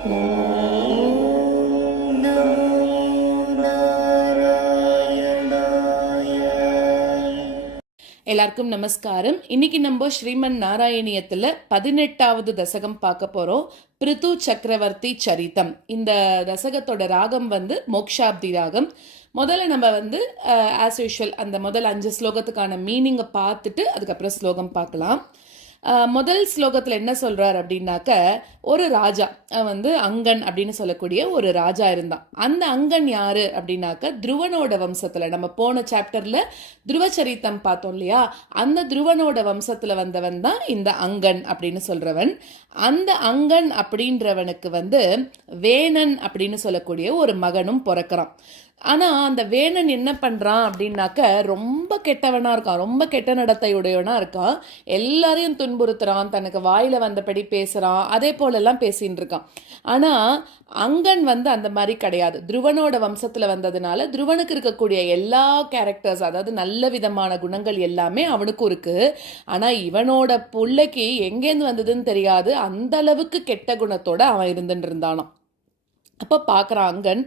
எல்லாருக்கும் நமஸ்காரம். இன்னைக்கு நம்ம ஸ்ரீமன் நாராயணியத்துல 18வது தசகம் பார்க்க போறோம். பிருது சக்கரவர்த்தி சரிதம். இந்த தசகத்தோட ராகம் வந்து மோக்ஷாப்தி ராகம். முதல்ல நம்ம வந்து ஆஸ் யூஷுவல் அந்த முதல் 5 ஸ்லோகத்துக்கான மீனிங்கை பார்த்துட்டு அதுக்கப்புறம் ஸ்லோகம் பார்க்கலாம். முதல் ஸ்லோகத்தில் என்ன சொல்றார் அப்படின்னாக்க, ஒரு ராஜா வந்து அங்கன் அப்படின்னு சொல்லக்கூடிய ஒரு ராஜா இருந்தான். அந்த அங்கன் யாரு அப்படின்னாக்க துருவனோட வம்சத்துல, நம்ம போன சாப்டர்ல துருவச்சரித்தம் பார்த்தோம் இல்லையா, அந்த துருவனோட வம்சத்துல வந்தவன் தான் இந்த அங்கன் அப்படின்னு சொல்றவன். அந்த அங்கன் அப்படின்றவனுக்கு வந்து வேணன் அப்படின்னு சொல்லக்கூடிய ஒரு மகனும் பிறக்கிறான். ஆனா அந்த வேணன் என்ன பண்றான் அப்படின்னாக்க, ரொம்ப கெட்டவனா இருக்கான், ரொம்ப கெட்ட நடத்தையுடையவனா இருக்கான். எல்லாரையும் துன்புறுத்துறான், தனக்கு வாயில வந்தபடி பேசுறான், அதே போல எல்லாம் பேசின்னு இருக்கான். ஆனா அங்கன் வந்து அந்த மாதிரி கிடையாது. துருவனோட வம்சத்துல வந்ததுனால துருவனுக்கு இருக்கக்கூடிய எல்லா கேரக்டர்ஸ், அதாவது நல்ல விதமான குணங்கள் எல்லாமே அவனுக்கும் இருக்கு. ஆனா இவனோட புள்ளைக்கு எங்கேருந்து வந்ததுன்னு தெரியாது, அந்த அளவுக்கு கெட்ட குணத்தோட அவன் இருந்துட்டு இருந்தானாம். அப்போ பார்க்குறான் அங்கன்,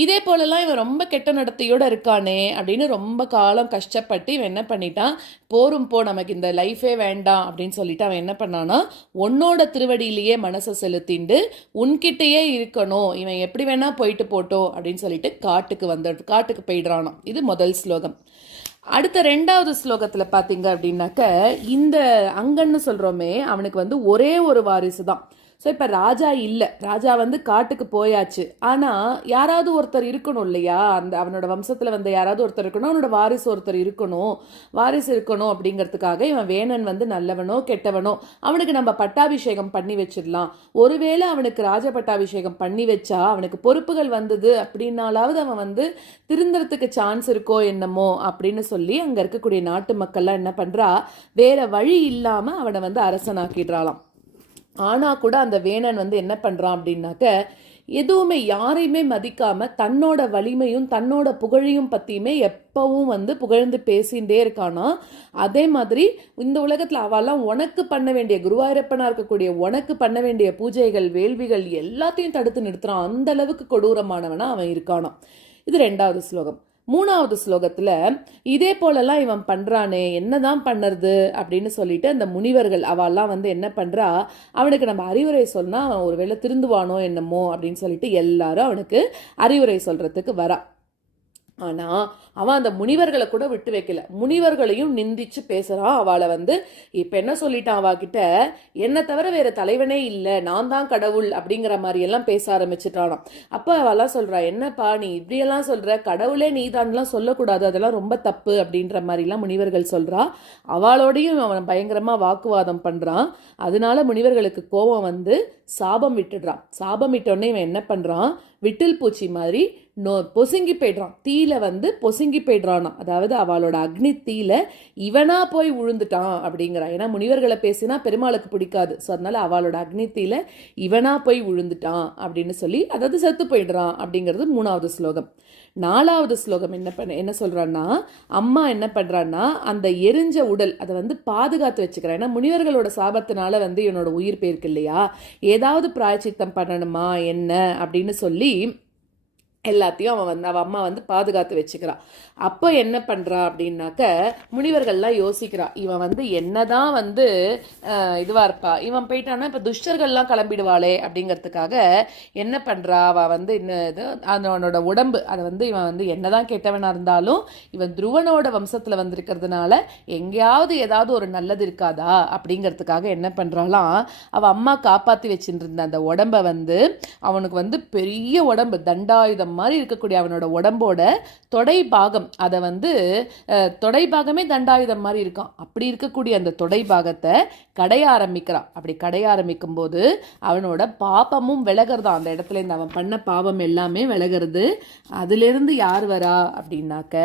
இதே போலலாம் இவன் ரொம்ப கெட்ட நடத்தையோடு இருக்கானே அப்படின்னு ரொம்ப காலம் கஷ்டப்பட்டு இவன் என்ன பண்ணிட்டான், போரும் போ, நமக்கு இந்த லைஃபே வேண்டாம் அப்படின்னு சொல்லிட்டு அவன் என்ன பண்ணான்னா, உன்னோட திருவடியிலேயே மனசை செலுத்திண்டு உன்கிட்டயே இருக்கணும், இவன் எப்படி வேணா போயிட்டு போட்டோம் அப்படின்னு சொல்லிட்டு காட்டுக்கு போயிடுறானாம். இது முதல் ஸ்லோகம். அடுத்த 2வது ஸ்லோகத்தில் பார்த்தீங்க அப்படின்னாக்க, இந்த அங்கன்னு சொல்கிறோமே அவனுக்கு வந்து ஒரே ஒரு வாரிசு தான். ஸோ இப்போ ராஜா இல்லை, ராஜா வந்து காட்டுக்கு போயாச்சு. ஆனால் யாராவது ஒருத்தர் இருக்கணும் இல்லையா, அந்த அவனோட வம்சத்தில் வந்து யாராவது ஒருத்தர் இருக்கணும், அவனோட வாரிசு ஒருத்தர் இருக்கணும், வாரிசு இருக்கணும் அப்படிங்கிறதுக்காக இவன் வேணன் வந்து நல்லவனோ கெட்டவனோ அவனுக்கு நம்ம பட்டாபிஷேகம் பண்ணி வச்சிடலாம். ஒருவேளை அவனுக்கு ராஜ பட்டாபிஷேகம் பண்ணி வச்சா அவனுக்கு பொறுப்புகள் வந்தது அப்படின்னாலாவது அவன் வந்து திருந்துறதுக்கு சான்ஸ் இருக்கோ என்னமோ அப்படின்னு சொல்லி அங்கே இருக்கக்கூடிய நாட்டு மக்கள்லாம் என்ன பண்ணுறா, வேற வழி இல்லாமல் அவனை வந்து அரசனாக்கிடுறாளாம். ஆனால் கூட அந்த வேணன் வந்து என்ன பண்ணுறான் அப்படின்னாக்க, எதுவுமே யாரையுமே மதிக்காம தன்னோட வலிமையும் தன்னோட புகழையும் பற்றியுமே எப்பவும் வந்து புகழ்ந்து பேசிகிட்டே இருக்கானா. அதே மாதிரி இந்த உலகத்தில் அவெல்லாம் உனக்கு பண்ண வேண்டிய, குருவாயூரப்பனா இருக்கக்கூடிய உனக்கு பண்ண வேண்டிய பூஜைகள் வேள்விகள் எல்லாத்தையும் தடுத்து நிறுத்துறான். அந்த அளவுக்கு கொடூரமானவனா அவன் இருக்கானா. இது 2வது ஸ்லோகம். 3வது ஸ்லோகத்தில் இதே போலலாம் இவன் பண்ணுறானே என்னதான் பண்ணுறது அப்படின்னு சொல்லிட்டு அந்த முனிவர்கள் அவெல்லாம் வந்து என்ன பண்ணுறா, அவனுக்கு நம்ம அறிவுரை சொன்னால் அவன் ஒருவேளை திருந்துவானோ என்னமோ அப்படின்னு சொல்லிட்டு எல்லாரும் அவனுக்கு அறிவுரை சொல்கிறதுக்கு வரா. ஆனால் அவன் அந்த முனிவர்களை கூட விட்டு வைக்கல, முனிவர்களையும் நிந்திச்சு பேசுகிறான். அவளை வந்து இப்போ என்ன சொல்லிட்டான், அவகிட்ட என்னை தவிர வேறு தலைவனே இல்லை, நான் தான் கடவுள் அப்படிங்கிற மாதிரி எல்லாம் பேச ஆரம்பிச்சுட்டானாம். அப்போ அவெல்லாம் சொல்கிறா, என்னப்பா நீ இப்படியெல்லாம் சொல்கிற, கடவுளே நீதான்லாம் சொல்லக்கூடாது, அதெல்லாம் ரொம்ப தப்பு அப்படின்ற மாதிரிலாம் முனிவர்கள் சொல்கிறா. அவளோடையும் அவன் பயங்கரமாக வாக்குவாதம் பண்ணுறான். அதனால முனிவர்களுக்கு கோபம் வந்து சாபம் விட்டுடுறான். சாபம் விட்டோடனே இவன் என்ன பண்ணுறான், விட்டில் பூச்சி மாதிரி பொசுங்கி போய்ட்றான், தீயில வந்து பொசுங்கி போய்ட்றானா. அதாவது அவளோட அக்னி தீயில இவனா போய் விழுந்துட்டான் அப்படிங்கிறான். ஏன்னா முனிவர்களை பேசினா பெருமாளுக்கு பிடிக்காது. ஸோ அதனால அவளோட அக்னி தீயில இவனா போய் விழுந்துட்டான் அப்படின்னு சொல்லி, அதாவது செத்து போயிடுறான் அப்படிங்கிறது 3வது ஸ்லோகம். 4வது ஸ்லோகம் என்ன சொல்றான்னா, அம்மா என்ன பண்றான்னா அந்த எரிஞ்ச உடல் அதை வந்து பாதுகாத்து வச்சுக்கிறான். ஏன்னா முனிவர்களோட சாபத்தினால வந்து இவனோட உயிர் போயிருக்கு இல்லையா, ஏதாவது பிராயச்சித்தம் பண்ணணுமா என்ன அப்படின்னு சொல்லி எல்லாத்தையும் அவள் அம்மா வந்து பாதுகாத்து வச்சுக்கிறான். அப்போ என்ன பண்ணுறா அப்படின்னாக்க, முனிவர்கள்லாம் யோசிக்கிறா, இவன் வந்து என்னதான் வந்து இதுவாக இருப்பா, இவன் போயிட்டான்னா இப்போ துஷ்டர்கள்லாம் கிளம்பிடுவாளே அப்படிங்கிறதுக்காக என்ன பண்ணுறா, அவள் வந்து இது அவனோட உடம்பு அதை வந்து இவன் வந்து என்னதான் கெட்டவனாக இருந்தாலும் இவன் துருவனோட வம்சத்தில் வந்திருக்கிறதுனால எங்கேயாவது ஏதாவது ஒரு நல்லது இருக்காதா அப்படிங்கிறதுக்காக என்ன பண்ணுறாலாம், அவள் அம்மா காப்பாற்றி வச்சுட்டு இருந்த அந்த உடம்பை வந்து, அவனுக்கு வந்து பெரிய உடம்பு தண்டாயுதம் மாதிரி இருக்கக்கூடிய அவனோட உடம்போட தொடை பாகம், அதை வந்து தொடை பாகமே தண்டாயுதம் மாதிரி இருக்கான். அப்படி இருக்கக்கூடிய அந்த தொடை பாகத்தை கடைய ஆரம்பிக்கிறான். அப்படி கடைய ஆரம்பிக்கும் போது அவனோட பாபமும் விலகிறதான். அந்த இடத்துல இருந்து அவன் பண்ண பாவம் எல்லாமே விலகிறது. அதிலிருந்து யார் வரா அப்படின்னாக்க,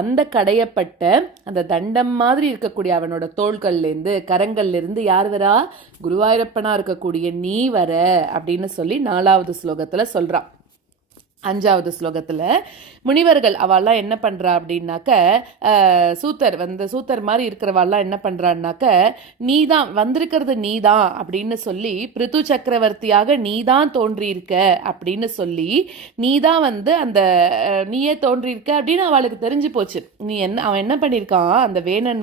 அந்த கடையப்பட்ட அந்த தண்டம் மாதிரி இருக்கக்கூடிய அவனோட தோள்கள்லேருந்து கரங்கள்லேருந்து யார் வரா, குருவாயூரப்பனா இருக்கக்கூடிய நீ வர அப்படின்னு சொல்லி 4வது ஸ்லோகத்தில் சொல்றான். 5வது ஸ்லோகத்தில் முனிவர்கள் அவெல்லாம் என்ன பண்ணுறா அப்படின்னாக்க சூத்தர் மாதிரி இருக்கிறவாள்லாம் என்ன பண்ணுறான்னாக்க நீதான் வந்திருக்கிறது நீதான் அப்படின்னு சொல்லி பிருத்து சக்கரவர்த்தியாக நீதான் தோன்றியிருக்க அப்படின்னு சொல்லி நீதான் அந்த நீயே தோன்றியிருக்க அப்படின்னு அவளுக்கு தெரிஞ்சு போச்சு. அவன் என்ன பண்ணியிருக்கான், அந்த வேணன்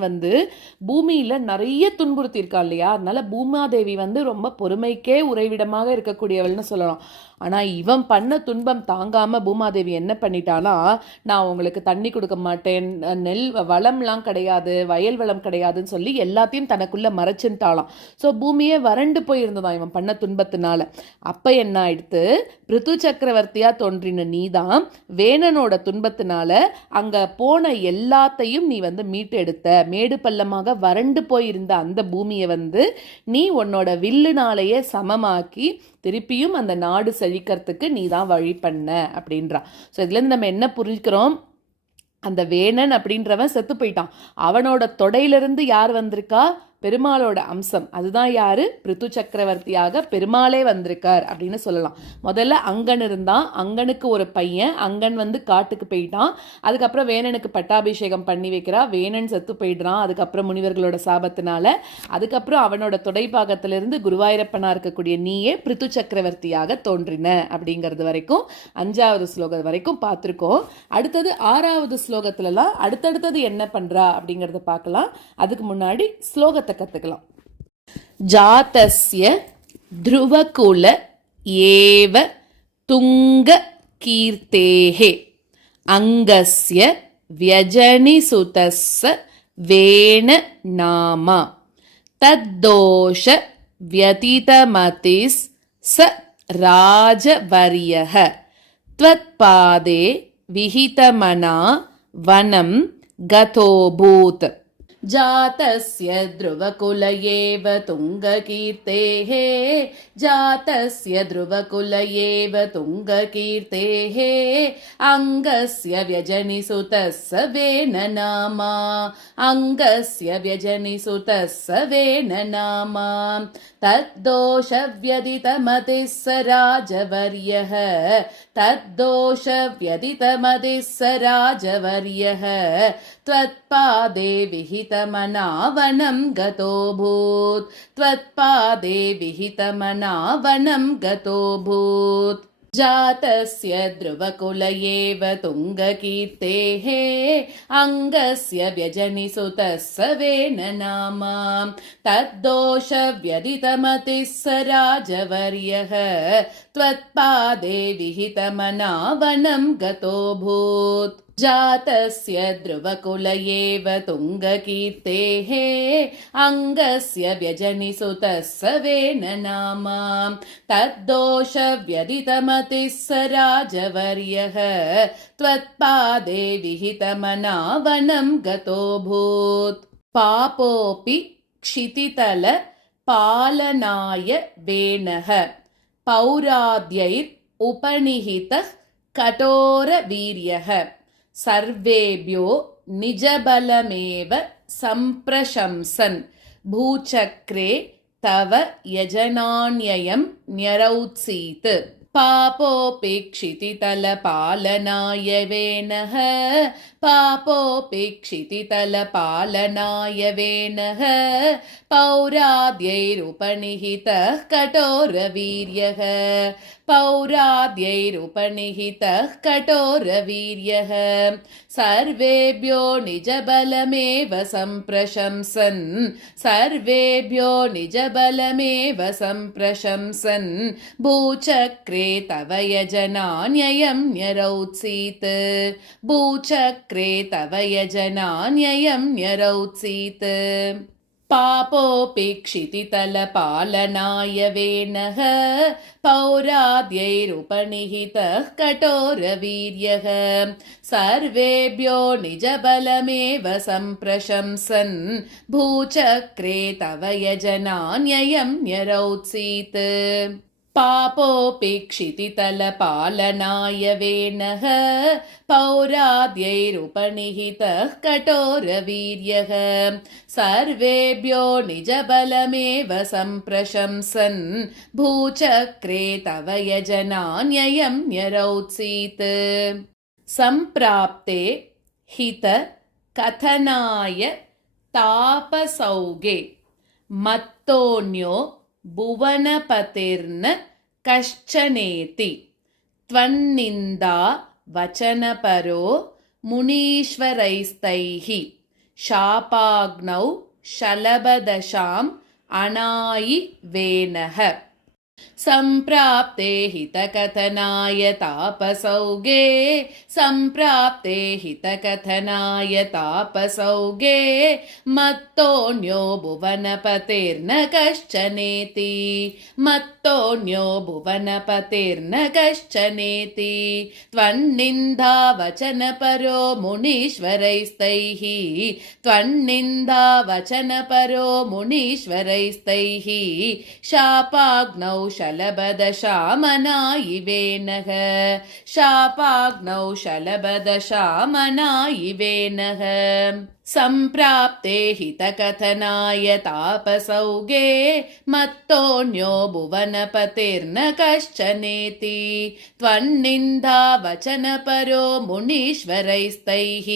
பூமியில் நிறைய துன்புறுத்தியிருக்கான் இல்லையா, அதனால பூமாதேவி ரொம்ப பொறுமைக்கே உறைவிடமாக இருக்கக்கூடியவள்னு சொல்லலாம். ஆனால் இவன் பண்ண துன்பம் தாங்காமல் பூமாதேவி என்ன பண்ணிட்டானா, நான் உங்களுக்கு தண்ணி கொடுக்க மாட்டேன், நெல் வளம்லாம் கிடையாது, வயல் வளம் கிடையாதுன்னு சொல்லி எல்லாத்தையும் தனக்குள்ளே மறைச்சுட்டாலாம். ஸோ பூமியே வறண்டு போயிருந்ததான் இவன் பண்ண துன்பத்தினால. அப்போ என்ன ஆயிடுத்து, பிருத்து சக்கரவர்த்தியாக தோன்றின நீதான் வேணனோட துன்பத்தினால அங்கே போன எல்லாத்தையும் நீ மீட்டு எடுத்த. மேடு பள்ளமாக வறண்டு போயிருந்த அந்த பூமியை நீ உன்னோட வில்லுனாலேயே சமமாக்கி திருப்பியும் அந்த நாடு செழிக்கிறதுக்கு நீ தான் வழி பண்ண அப்படின்றா. ஸோ இதுலேருந்து நம்ம என்ன புரிஞ்சுக்கிறோம், அந்த வேணன் அப்படின்றவன் செத்து போயிட்டான். அவனோட தொடையிலிருந்து யார் வந்திருக்கா, பெருமாளோட அம்சம். அதுதான் யாரு, பிருத்து சக்கரவர்த்தியாக பெருமாளே வந்திருக்கார் அப்படின்னு சொல்லலாம். முதல்ல அங்கன் இருந்தான், அங்கனுக்கு ஒரு பையன், அங்கன் காட்டுக்கு போயிட்டான். அதுக்கப்புறம் வேணனுக்கு பட்டாபிஷேகம் பண்ணி வைக்கிறா, வேணன் செத்து போயிடுறான் அதுக்கப்புறம் முனிவர்களோட சாபத்தினால. அதுக்கப்புறம் அவனோட தொடைப்பாகத்திலிருந்து குருவாயூரப்பனா இருக்கக்கூடிய நீயே பிருத்து சக்கரவர்த்தியாக தோன்றின அப்படிங்கிறது வரைக்கும் 5வது ஸ்லோகம் வரைக்கும் பார்த்துருக்கோம். அடுத்தது 6வது ஸ்லோகத்துலலாம் அடுத்தடுத்தது என்ன பண்றா அப்படிங்கிறத பார்க்கலாம். அதுக்கு முன்னாடி ஸ்லோகத்தை கத்துக்கலாம். ஜாதஸ்ய த்ருவகுல ஏவ துங்க கீர்த்தேஹே அங்கஸ்ய வியஜனிசுதஸ்ஸ வேண நாமா தத்தோஷ வியதிதமதிஸ் ச ராஜவரியஹ த்வத்பாதே விஹிதமனா வனம் கதோபூத். जातस्य ध्रुवकुल एव तुङ्गकीर्तेः जातस्य ध्रुवकुल एव तुङ्गकीर्तेः अङ्गस्य व्यजनिसुतस्य वेननामा अङ्गस्य व्यजनिसुतस्य वेननामा तद्दोषव्यदितमतिः स राजवर्यः तद्दोषव्यदितमतिः स राजवर्यः त्वत्पादे विहितमना वनं गतोऽभूत् त्वत्पादे विहितमना वनं गतोऽभूत्. जातस्य ध्रुवकुल एव तुङ्गकीर्तेः अङ्गस्य व्यजनिसुतस्य वेननामा तद्दोषव्यदितमतिः स राजवर्यः त्वत्पादे विहितमना वनं गतोऽभूत्. जातस्य ध्रुवकुल एव तुङ्गकीर्तेः अङ्गस्य व्यजनिसुतस्य वेननामा तद्दोषव्यदितमतिः स राजवर्यः त्वत्पादे विहितमना वनं गतोऽभूत्. पापोऽपि क्षितितल पालनाय वेनः पौराद्यैर् उपनिहितः कठोरवीर्यः सर्वेभ्यो निजबलमेव सम्प्रशंसन् भूचक्रे तव यजनान्ययं न्यरौत्सीत्. पापोपेक्षितितलपालनाय वेनः पापोपेक्षितितलपालनाय वेनः पौराद्यैरुपनिहितः कठोरवीर्यः पौराद्यैरुपनिहितः कठोरवीर्यः सर्वेभ्यो निजबलमेव सम्प्रशंसन् सर्वेभ्यो निजबलमेव सम्प्रशंसन् भूचक्रे तव यजनान्ययं न्यरौत्सीत् भूचक्रे तव यजनान्ययं न्यरौत्सीत्. पापोपेक्षितितलपालनाय वेनः पौराद्यैरुपनिहितः कठोरवीर्यः सर्वेभ्यो निजबलमेव सम्प्रशंसन् भूचक्रे तव यजनान्ययं न्यरौत्सीत्. पापोपेक्षितितलपालनाय वेनः पौराद्यैरुपनिहितः कठोरवीर्यः सर्वेभ्यो निजबलमेव सम्प्रशंसन् भूचक्रे तव यजनान्ययं न्यरौत्सीत् सम्प्राप्ते हित कथनाय तापसौगे मत्तोऽन्यो भुवनपतिर्न कश्चनेति त्वन्निन्दा वचनपरो मुनीश्वरैस्तैः शापाग्नौ शलभदशाम् अनायि वेनः सम्प्राप्ते हितकथनाय तापसौगे सम्प्राप्ते हितकथनाय तापसौगे मत्तोऽन्यो भुवनपतिर्न कश्चनेति मत्तोऽन्यो भुवनपतिर्न कश्चनेति त्वन्निन्दा वचनपरो मुनीश्वरैस्तैः त्वन्निन्दा वचनपरो मुनीश्वरैस्तैः शापाग्नौ शलभदशामनायि वेनः शापाग्नौ शलभदशामनायि वेनः सम्प्राप्ते हितकथनाय तापसौगे मत्तोऽन्यो भुवनपतिर्न कश्चनेति त्वन्निन्दा वचनपरो मुनीश्वरैस्तैः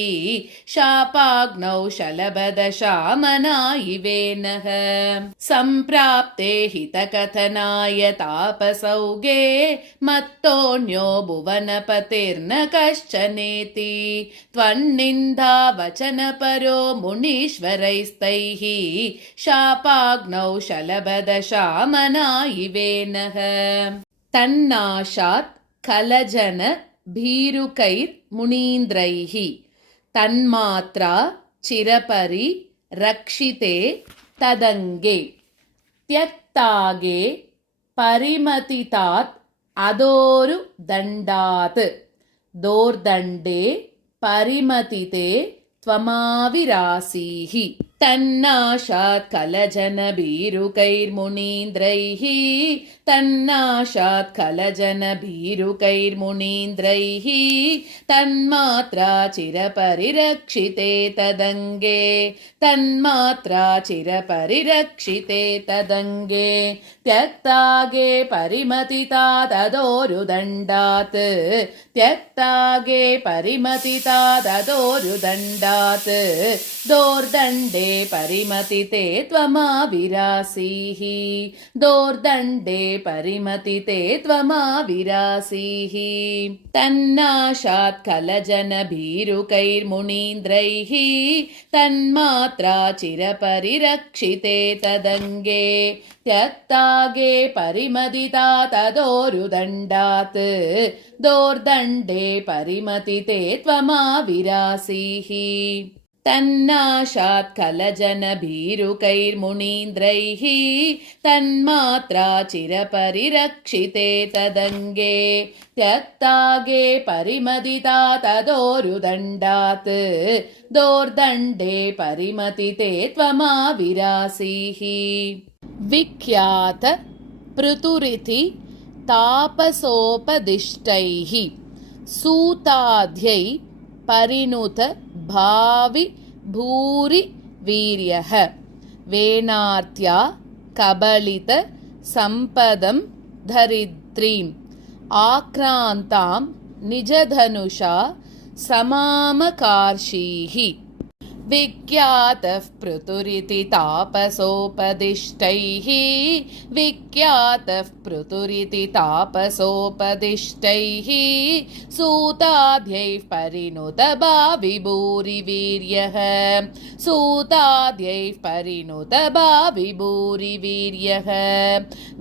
शापाग्नौ शलभदशामनायि वेनः सम्प्राप्ते हितकथनाय तापसौगे मत्तोऽन्यो भुवनपतिर्न कश्चनेति त्वन्निन्दा वचनपरो मुनीश्वरैस्तैः शापाग्नौ शलभदशामनायि वेनः तन्नाशात् खलजन भीरुकैर्मुनीन्द्रैः तन्मात्रा चिरपरि रक्षिते तदङ्गे त्यक्तागे परिमतितात् अदोरु दण्डात् दोर्दण्डे परिमतिते त्वमाविरासीः तन्नाशात् खलजनभीरुकैर्मुनीन्द्रैः तन्नाशात् खलजनभीरुकैर्मुनीन्द्रैः तन्मात्रा चिरपरिरक्षिते तदङ्गे तन्मात्रा चिरपरिरक्षिते तदङ्गे त्यक्तागे परिमतिता तदोरुदण्डात् त्यक्तागे परिमतिता तदोरुदण्डात् दोर्दण्डे परिमतिते त्वमाविरासीः दोर्दण्डे परिमतिते त्वमाविरासीः तन्नाशात् खलजनभीरुकैर्मुनीन्द्रैः तन्मात्रा चिरपरिरक्षिते तदङ्गे त्यक्तागे परिमतिता तदोरुदण्डात् दोर्दण्डे परिमतिते त्वमाविरासीः तन्नाशात् खलजनभीरुकैर्मुनीन्द्रैः तन्मात्रा चिरपरिरक्षिते तदङ्गे त्यक्तागे परिमतिता तदोरुदण्डात् दोर्दण्डे परिमतिते त्वमाविरासीः विख्यात पृथुरिति तापसोपदिष्टैः सूताध्यै परिणुत भावि भूरि वीर्यः वेनार्त्या कबलित सम्पदं धरित्रीम् आक्रान्तां निजधनुषा समामकार्षीः विख्यातः पृथुरिति तापसोपदिष्टैः विख्यातः पृथुरिति तापसोपदिष्टैः सूताद्यैः परिणुत भाविभूरिवीर्यः सूताद्यैः परिणुत भाविभूरिवीर्यः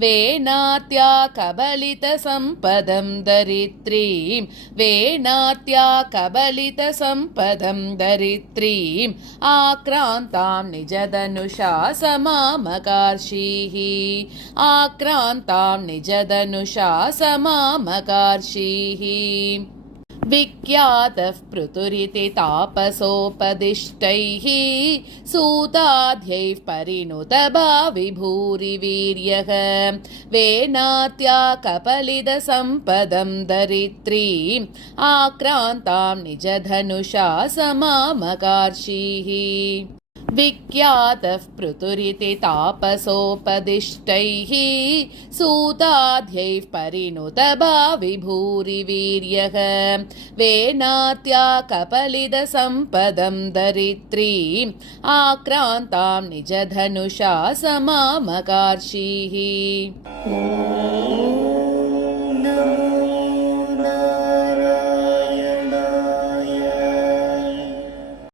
वेनात्या कबलित सम्पदं दरित्रीं वेनात्या कबलित सम्पदं दरित्रीम् आक्रान्तां निजधनुषा समामकार्षीः आक्रान्तां निजधनुषा समामकार्षीः विख्यातः पृथुरिति तापसोपदिष्टैः सूताद्यैः परिणुत भाविभूरिवीर्यः वेनात्या कपलिदसम्पदं दरित्रीम् आक्रान्तां निजधनुषा समामकार्षीः विख्यातः पृथुरिति तापसोपदिष्टैः सूताद्यैः परिणुत भाविभूरिवीर्यः वेनात्या कपलिदसम्पदं दरित्रीम् आक्रान्तां निजधनुषा समामकार्षीः।